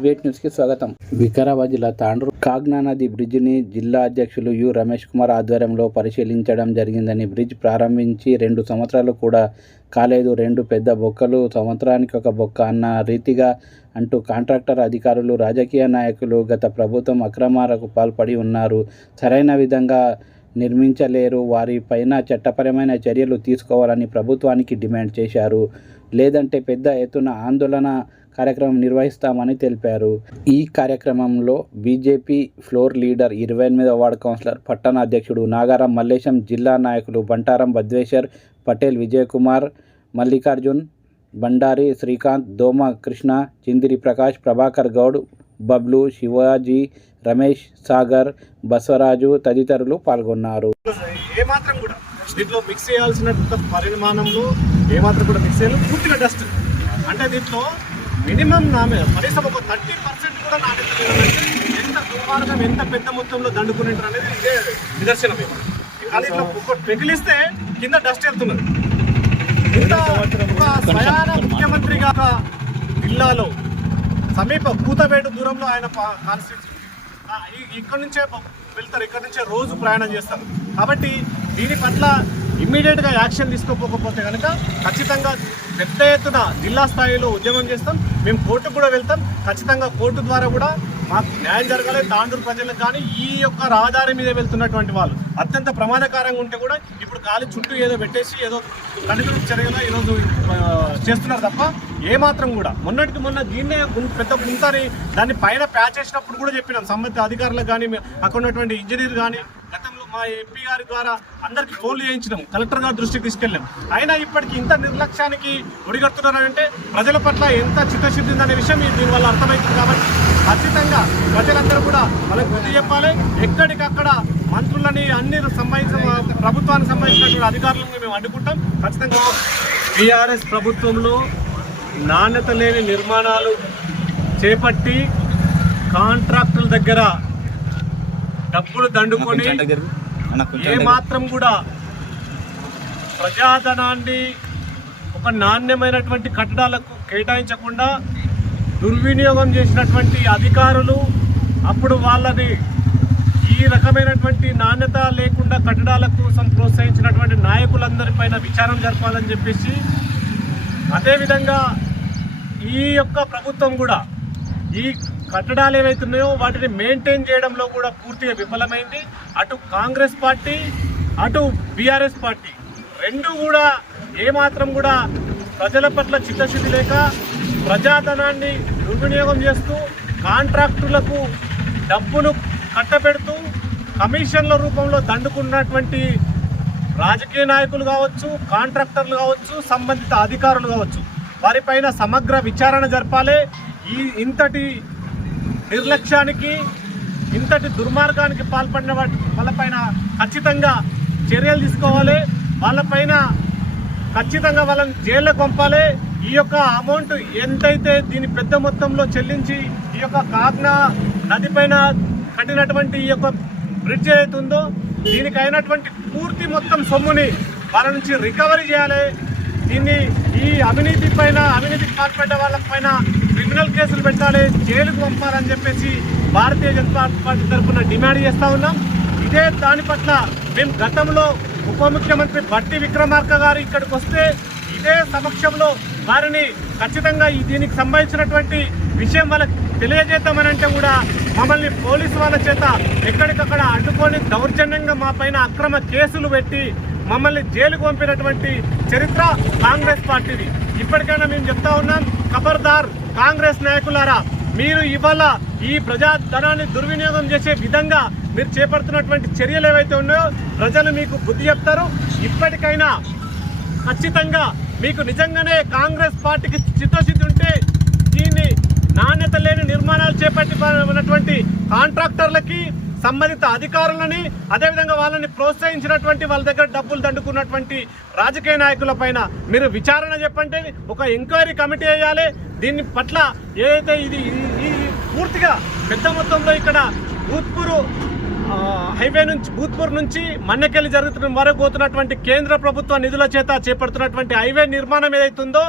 SBI news కి స్వాగతం. వికారాబాద్ జిల్లా తాండూరు కాగ్నా నది బ్రిడ్జిని జిల్లా అధ్యక్షులు యు రమేష్ కుమార్ ఆధ్వర్యంలో పరిశీలించడం జరిగిందని, బ్రిడ్జ్ ప్రారంభించి 2 సంవత్సరాలు కూడా కాలేదు, 2 పెద్ద బొక్కలు సంవత్సరానికి ఒక బొక్క అన్న రీతిగా అంటూ కాంట్రాక్టర్ అధికారులు, రాజకీయ నాయకులు గత ప్రభుత్వం అక్రమాలకు పాల్పడి ఉన్నారు, సరైన విధంగా నిర్మించలేరు, వారిపైన చట్టపరమైన చర్యలు తీసుకోవాలని ప్రభుత్వానికి డిమాండ్ చేశారు. లేదంటే పెద్ద ఎత్తున ఆందోళన కార్యక్రమం నిర్వహిస్తామని తెలిపారు. ఈ కార్యక్రమంలో బీజేపీ ఫ్లోర్ లీడర్ 28వ వార్డు కౌన్సిలర్, పట్టణ అధ్యక్షుడు నాగారం మల్లేశం, జిల్లా నాయకులు బంటారం బద్వేశ్వర్, పటేల్ విజయకుమార్, మల్లికార్జున్, బండారి శ్రీకాంత్, దోమ కృష్ణ, చిందిరి ప్రకాష్, ప్రభాకర్ గౌడ్, బబ్లు, శివాజీ, రమేష్, సాగర్, బసవరాజు తదితరులు పాల్గొన్నారు. ఏమాత్రం కూడా దీంట్లో మిక్స్ చేయాల్సిన పరిమాణంలో ఏమాత్రం కూడా మిక్స్ చేయాలి. పూర్తిగా డస్ట్ అంటే దీంట్లో మినిమం కనీసం ఒక 30% కూడా ఎంత దుర్మార్గం, ఎంత పెద్ద మొత్తంలో దండుకునేటారు అనేది ఇదే నిదర్శనం. కానీ ఇట్లా పెగిలిస్తే కింద డస్ట్ వెళ్తున్నది. ఇంత ఒక స్వయాన ముఖ్యమంత్రిగా జిల్లాలో సమీప కూతవేటు దూరంలో ఆయన కాన్స్టిట్యూన్సీ ఇక్కడి నుంచే వెళ్తారు, ఇక్కడ నుంచే రోజు ప్రయాణం చేస్తారు. కాబట్టి దీని పట్ల ఇమ్మీడియట్గా యాక్షన్ తీసుకోకపోతే కనుక ఖచ్చితంగా పెద్ద ఎత్తున జిల్లా స్థాయిలో ఉద్యమం చేస్తాం. మేము కోర్టుకు కూడా వెళ్తాం. ఖచ్చితంగా కోర్టు ద్వారా కూడా మాకు న్యాయం జరగాలి. తాండూరు ప్రజలకు కానీ ఈ యొక్క రహదారి మీద వెళ్తున్నటువంటి వాళ్ళు అత్యంత ప్రమాదకరంగా ఉంటే కూడా ఇప్పుడు గాలి చుట్టూ ఏదో పెట్టేసి ఏదో కనుగొని చర్యగా ఈరోజు చేస్తున్నారు తప్ప ఏమాత్రం కూడా మొన్నటికి మొన్న దీన్నే పెద్ద గుంతని దాన్ని పైన ప్యాచ్ చేసినప్పుడు కూడా చెప్పినాం సంబంధిత అధికారులకు కానీ, అక్కడ ఉన్నటువంటి ఇంజనీర్ కానీ, గతంలో మా ఎంపీ గారి ద్వారా అందరికీ ఫోన్లు చేయించినాం, కలెక్టర్ గారి దృష్టికి తీసుకెళ్ళాం. అయినా ఇప్పటికి ఇంత నిర్లక్ష్యానికి ఒడిగడుతున్నారంటే ప్రజల పట్ల ఎంత చిత్తశుద్ధి ఉందనే విషయం దీనివల్ల అర్థమవుతుంది. కాబట్టి ఖచ్చితంగా ప్రజలందరూ కూడా వాళ్ళకి బుద్ధి చెప్పాలి. ఎక్కడికక్కడ మంత్రులని అన్ని సంబంధించిన ప్రభుత్వానికి సంబంధించినటువంటి అధికారులను మేము అడ్డుకుంటాం. ఖచ్చితంగా టీఆర్ఎస్ ప్రభుత్వంలో నాణ్యత లేని నిర్మాణాలు చేపట్టి కాంట్రాక్టుల దగ్గర డబ్బులు దండుకొని ఏమాత్రం కూడా ప్రజాధనాన్ని ఒక నాణ్యమైనటువంటి కట్టడాలకు కేటాయించకుండా దుర్వినియోగం చేసినటువంటి అధికారులు, అప్పుడు వాళ్ళని ఈ రకమైనటువంటి నాణ్యత లేకుండా కట్టడాల కోసం ప్రోత్సహించినటువంటి నాయకులందరిపైన విచారణ జరపాలని చెప్పేసి, అదేవిధంగా ఈ యొక్క ప్రభుత్వం కూడా ఈ కట్టడాలు ఏవైతున్నాయో వాటిని మెయింటైన్ చేయడంలో కూడా పూర్తిగా విఫలమైంది. అటు కాంగ్రెస్ పార్టీ, అటు బీఆర్ఎస్ పార్టీ రెండు కూడా ఏమాత్రం కూడా ప్రజల పట్ల చిత్తశుద్ధి లేక ప్రజాధనాన్ని దుర్వినియోగం చేస్తూ కాంట్రాక్టులకు డబ్బులు కట్టబెడుతూ కమిషన్ల రూపంలో దండుకున్నటువంటి రాజకీయ నాయకులు కావచ్చు, కాంట్రాక్టర్లు కావచ్చు, సంబంధిత అధికారులు కావచ్చు, వారిపైన సమగ్ర విచారణ జరపాలి. ఇంతటి నిర్లక్ష్యానికి, ఇంతటి దుర్మార్గానికి పాల్పడిన వాళ్ళపైన ఖచ్చితంగా చర్యలు తీసుకోవాలి. వాళ్ళపైన ఖచ్చితంగా వాళ్ళని జైల్లో పంపాలి. ఈ యొక్క అమౌంట్ ఎంతైతే దీని పెద్ద మొత్తంలో చెల్లించి ఈ యొక్క కాగ్నా నది పైన కట్టినటువంటి ఈ యొక్క బ్రిడ్జ్ ఏదైతుందో దీనికి అయినటువంటి పూర్తి మొత్తం సొమ్ముని వాళ్ళ నుంచి రికవరీ చేయాలి. దీన్ని ఈ అవినీతికి పాల్పడ్డ వాళ్ళపైన క్రిమినల్ కేసులు పెట్టాలి, జైలుకు పంపాలని చెప్పేసి భారతీయ జనతా పార్టీ తరఫున డిమాండ్ చేస్తూ ఉన్నాం. ఇదే దాని పట్ల మేము గతంలో ఉప ముఖ్యమంత్రి బట్టి విక్రమార్క గారు ఇక్కడికి వస్తే ఇదే సమక్షంలో వారిని ఖచ్చితంగా దీనికి సంబంధించినటువంటి విషయం వాళ్ళకి తెలియజేద్దామని అంటే కూడా మమ్మల్ని పోలీసు వాళ్ళ చేత ఎక్కడికక్కడ అడ్డుకొని దౌర్జన్యంగా మా పైన అక్రమ కేసులు పెట్టి మమ్మల్ని జైలుకు పంపినటువంటి చరిత్ర కాంగ్రెస్ పార్టీది. ఇప్పటికైనా మేము చెప్తా ఉన్నాం, ఖబర్దార్ కాంగ్రెస్ నాయకులారా, మీరు ఇవాళ ఈ ప్రజాధనాన్ని దుర్వినియోగం చేసే విధంగా మీరు చేపడుతున్నటువంటి చర్యలు ఏవైతే ఉన్నాయో ప్రజలు మీకు బుద్ధి చెప్తారు. ఇప్పటికైనా ఖచ్చితంగా మీకు నిజంగానే కాంగ్రెస్ పార్టీకి చిత్తశుద్ధి ఉంటే దీన్ని నాణ్యత లేని నిర్మాణాలు చేపట్టి ఉన్నటువంటి కాంట్రాక్టర్లకి, సంబంధిత అధికారులని, అదేవిధంగా వాళ్ళని ప్రోత్సహించినటువంటి వాళ్ళ దగ్గర డబ్బులు దండుకున్నటువంటి రాజకీయ నాయకుల పైన మీరు విచారణ చెప్పండి. ఒక ఎంక్వైరీ కమిటీ వేయాలి. దీని పట్ల ఏదైతే ఇది పూర్తిగా పెద్ద మొత్తంలో ఇక్కడ భూత్పూర్ నుంచి మన్నెకెళ్ళి జరుగుతున్న వరకు పోతున్నటువంటి కేంద్ర ప్రభుత్వ నిధుల చేత చేపడుతున్నటువంటి హైవే నిర్మాణం ఏదైతుందో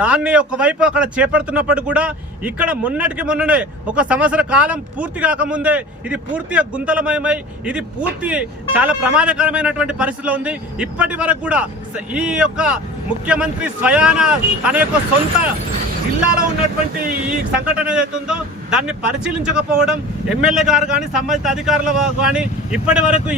దాన్ని ఒకవైపు అక్కడ చేపడుతున్నప్పటికీ కూడా ఇక్కడ మొన్ననే ఒక సంవత్సర కాలం పూర్తి కాకముందే ఇది పూర్తిగా గుంతలమయమై ఇది చాలా ప్రమాదకరమైనటువంటి పరిస్థితిలో ఉంది. ఇప్పటి వరకు కూడా ఈ యొక్క ముఖ్యమంత్రి స్వయాన తన యొక్క సొంత జిల్లాలో ఉన్నటువంటి ఈ సంఘటన ఏదైతే ఉందో దాన్ని పరిశీలించకపోవడం, ఎమ్మెల్యే గారు కానీ సంబంధిత అధికారులు కానీ ఇప్పటి వరకు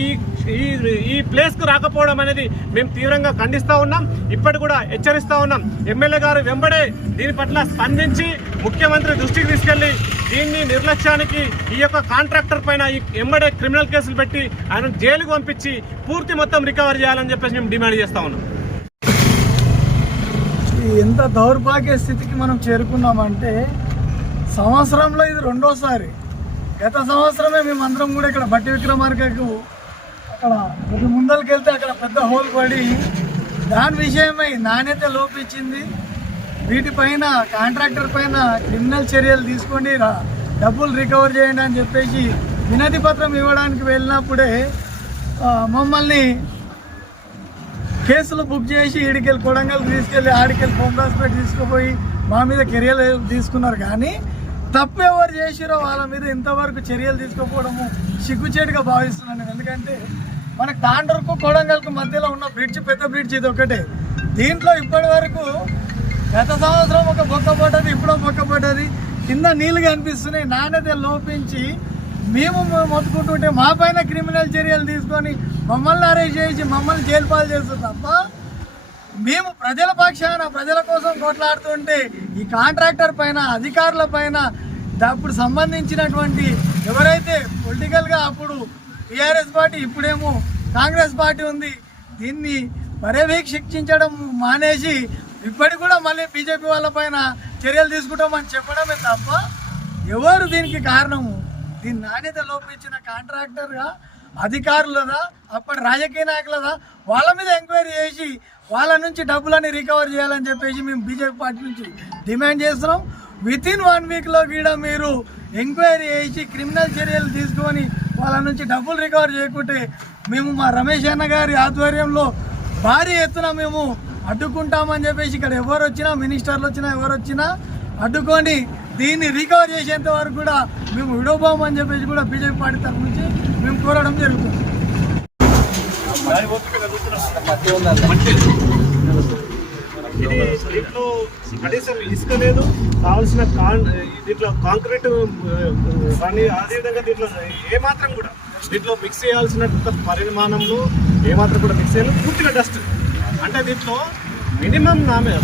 ఈ ప్లేస్కు రాకపోవడం అనేది మేము తీవ్రంగా ఖండిస్తూ ఉన్నాం. ఇప్పటి కూడా హెచ్చరిస్తూ ఉన్నాం. ఎమ్మెల్యే గారు వెంబడే దీని పట్ల స్పందించి ముఖ్యమంత్రి దృష్టికి తీసుకెళ్లి దీన్ని నిర్లక్ష్యానికి ఈ యొక్క కాంట్రాక్టర్ పైన వెంబడే క్రిమినల్ కేసులు పెట్టి ఆయన జైలుకు పంపించి పూర్తి మొత్తం రికవర్ చేయాలని చెప్పేసి మేము డిమాండ్ చేస్తూ ఉన్నాం. ఎంత దౌర్భాగ్య స్థితికి మనం చేరుకున్నామంటే సంవత్సరంలో ఇది రెండోసారి. గత సంవత్సరమే మేమందరం కూడా ఇక్కడ బట్టి విక్రమార్కకు అక్కడ కొద్ది ముందరికి వెళ్తే అక్కడ పెద్ద హోల్ పడి దాని విషయమై నాణ్యత లోపించింది. వీటిపైన కాంట్రాక్టర్ పైన క్రిమినల్ చర్యలు తీసుకోండి, డబ్బులు రికవర్ చేయండి అని చెప్పేసి వినతి పత్రం ఇవ్వడానికి వెళ్ళినప్పుడే మమ్మల్ని కేసులు బుక్ చేసి ఈడికెళ్ళి కొడంగల్ తీసుకెళ్ళి ఆడికెళ్ళి హోంగాస్పేట తీసుకుపోయి మా మీద చర్యలు తీసుకున్నారు. కానీ తప్పు ఎవరు చేసిరో వాళ్ళ మీద ఇంతవరకు చర్యలు తీసుకోకపోవడము సిగ్గుచేటుగా భావిస్తున్నాను. ఎందుకంటే మనకు తాండూరుకు కొడంగల్కు మధ్యలో ఉన్న బ్రిడ్జ్ పెద్ద బ్రిడ్జ్ ఇది ఒకటే. దీంట్లో ఇప్పటి వరకు గత సంవత్సరం ఒక బొక్క పడ్డది, ఇప్పుడో బొక్క పడ్డది, కింద నీళ్ళు కనిపిస్తున్నాయి. నాణ్యత లోపించి మేము మొత్తుకుంటుంటే మా పైన క్రిమినల్ చర్యలు తీసుకొని మమ్మల్ని అరెస్ట్ చేసి మమ్మల్ని జైలు పాలు చేస్తారు తప్ప మేము ప్రజల పక్షాన ప్రజల కోసం కొట్లాడుతుంటే ఈ కాంట్రాక్టర్ పైన అధికారుల పైన అప్పుడు సంబంధించినటువంటి ఎవరైతే పొలిటికల్గా అప్పుడు టీఆర్ఎస్ పార్టీ ఇప్పుడేమో కాంగ్రెస్ పార్టీ ఉంది, దీన్ని పర్యవేక్షించడం మానేసి ఇప్పటికి కూడా మళ్ళీ బీజేపీ వాళ్ళ పైన చర్యలు తీసుకుంటామని చెప్పడమే తప్ప ఎవరు దీనికి కారణము? దీని నాణ్యత లోపించిన కాంట్రాక్టర్గా అధికారులదా అప్పటి రాజకీయ నాయకులదా వాళ్ళ మీద ఎంక్వైరీ చేసి వాళ్ళ నుంచి డబ్బులని రికవర్ చేయాలని చెప్పేసి మేము బీజేపీ పార్టీ నుంచి డిమాండ్ చేస్తున్నాం. వితిన్ 1 వీక్లో కూడా మీరు ఎంక్వైరీ చేసి క్రిమినల్ చర్యలు తీసుకొని వాళ్ళ నుంచి డబ్బులు రికవర్ చేయకుంటే మేము మా రమేష్ అన్న గారి ఆధ్వర్యంలో భారీ ఎత్తున మేము అడ్డుకుంటామని చెప్పేసి ఇక్కడ ఎవరు వచ్చినా మినిస్టర్లు వచ్చినా ఎవరు వచ్చినా అడ్డుకొని దీన్ని రికవర్ చేసేంత వరకు కూడా మేము విడవబోమని చెప్పేసి కూడా బీజేపీ పార్టీ తరఫు నుంచి మేము కోరడం జరుగుతుంది. దీంట్లో కనీసం ఇసుక లేదు, కావాల్సిన దీంట్లో కాంక్రీట్ కానీ అదేవిధంగా దీంట్లో ఏమాత్రం కూడా దీంట్లో మిక్స్ చేయాల్సిన పరిమాణంలో ఏమాత్రం కూడా మిక్స్ చేయాలి. పూర్తిగా డస్ట్ అంటే దీంట్లో మినిమం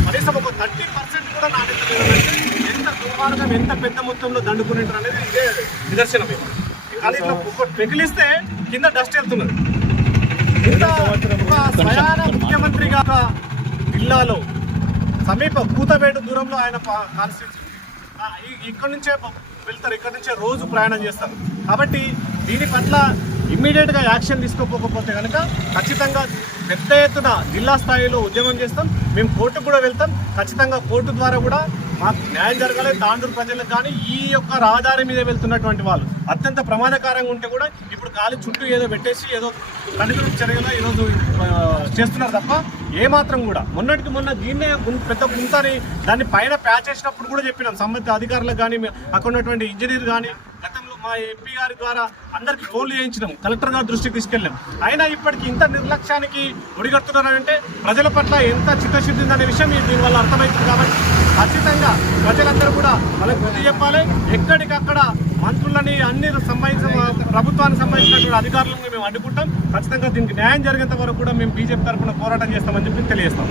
కనీసం ఒక 30% కూడా నాణ్యత లేదంటే ఎంత దుర్మార్గం, ఎంత పెద్ద మొత్తంలో దండుకునేటారు అనేది ఇదే నిదర్శనం. కానీ ఇట్లా ఒక్కటి పెగిలిస్తే కింద డస్ట్ వెళ్తున్నది. ఇంత స్వయాన ముఖ్యమంత్రిగా జిల్లాలో సమీప కూతవేటు దూరంలో ఆయన కాన్స్టిట్యూన్సీ ఇక్కడ నుంచే వెళ్తారు, ఇక్కడ నుంచే రోజు ప్రయాణం చేస్తారు. కాబట్టి దీని పట్ల ఇమ్మీడియట్గా యాక్షన్ తీసుకోకపోతే కనుక ఖచ్చితంగా పెద్ద ఎత్తున జిల్లా స్థాయిలో ఉద్యమం చేస్తాం. మేము కోర్టుకు కూడా వెళ్తాం. ఖచ్చితంగా కోర్టు ద్వారా కూడా మాకు న్యాయం జరగాలి. తాండూరు ప్రజలకు కానీ ఈ యొక్క రహదారి మీద వెళ్తున్నటువంటి వాళ్ళు అత్యంత ప్రమాదకరంగా ఉంటే కూడా ఇప్పుడు గాలి చుట్టూ ఏదో పెట్టేసి ఏదో కనుగొని చర్యగా ఈరోజు చేస్తున్నారు తప్ప ఏమాత్రం కూడా మొన్నటికి మొన్న దీన్నే పెద్ద గుంతని దాన్ని పైన ప్యాచ్ చేసినప్పుడు కూడా చెప్పినాం సంబంధిత అధికారులకు కానీ అక్కడ ఉన్నటువంటి ఇంజనీర్ కానీ గతంలో మా ఎంపీ గారి ద్వారా అందరికీ ఫోన్లు చేయించినాం, కలెక్టర్ గారి దృష్టికి తీసుకెళ్ళాం. అయినా ఇప్పటికి ఇంత నిర్లక్ష్యానికి ఒడిగడుతున్నారంటే ప్రజల పట్ల ఎంత చిత్తశుద్ధి ఉందనే విషయం దీనివల్ల అర్థమవుతుంది. కాబట్టి ఖచ్చితంగా ప్రజలందరూ కూడా వాళ్ళకి బుద్ధి చెప్పాలి. ఎక్కడికక్కడ మంత్రులని అన్ని సంబంధించిన ప్రభుత్వానికి సంబంధించినటువంటి అధికారులను మేము అడ్డుకుంటాం. ఖచ్చితంగా దీనికి న్యాయం జరిగేంత వరకు కూడా మేము బీజేపీ తరఫున పోరాటం చేస్తామని చెప్పి తెలియజేస్తాం.